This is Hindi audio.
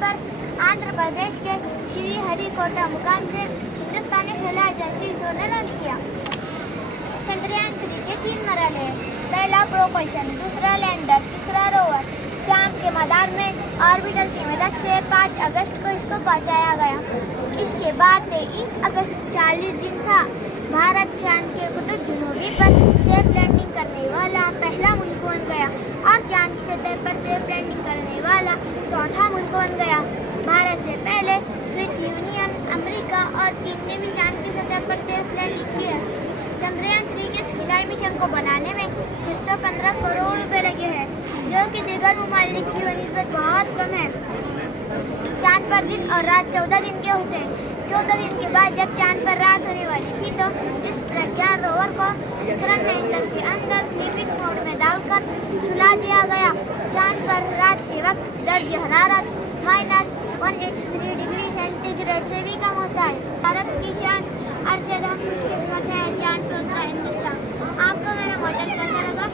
पर आंध्र प्रदेश के श्रीहरिकोटा मुकाम से हिंदुस्तानी खेला एजेंसी इसरो ने लॉन्च किया। चंद्रयान 3 के 3 मरहले हैं। पहला प्रोपल्शन, दूसरा लैंडर, तीसरा रोवर। चांद के मदार में ऑर्बिटर की मदद से 5 अगस्त को इसको पहुंचाया गया। इसके बाद 23 अगस्त 40 दिन था। भारत चांद के कुतुब जनूबी पर सेफ लैंडिंग करने वाला पहला मुल्क बन गया और चांद की सतह पर सेफ लैंडिंग करने वाला चौथा मुल्क बन गया। भारत से पहले सोवियत यूनियन, अमेरिका और चीन ने भी चांद की सतह पर सेफ लैंडिंग की है। चंद्रयान 3 के खिलाई मिशन को बनाने में 615 करोड़ रुपए लगे हैं, जो कि दीगर ममालिक की बनिस्बत बहुत कम है। चांद पर दिन और रात 14 दिन के होते हैं। 14 दिन के बाद जब चांद पर रात होने वाली थी तो इस प्रज्ञान रोवर को विक्रम लैंडर के अंदर स्लीपिंग मोड में डालकर सुला दिया गया। चांद पर रात के वक्त दर्ज हरारत -183 डिग्री सेंटीग्रेड से भी कम होता है। भारत की शान अरशद हम खुशकिस्मत है, चांद पर उतरा हिंदुस्तान। आपको मेरा मॉडल कैसा लगा?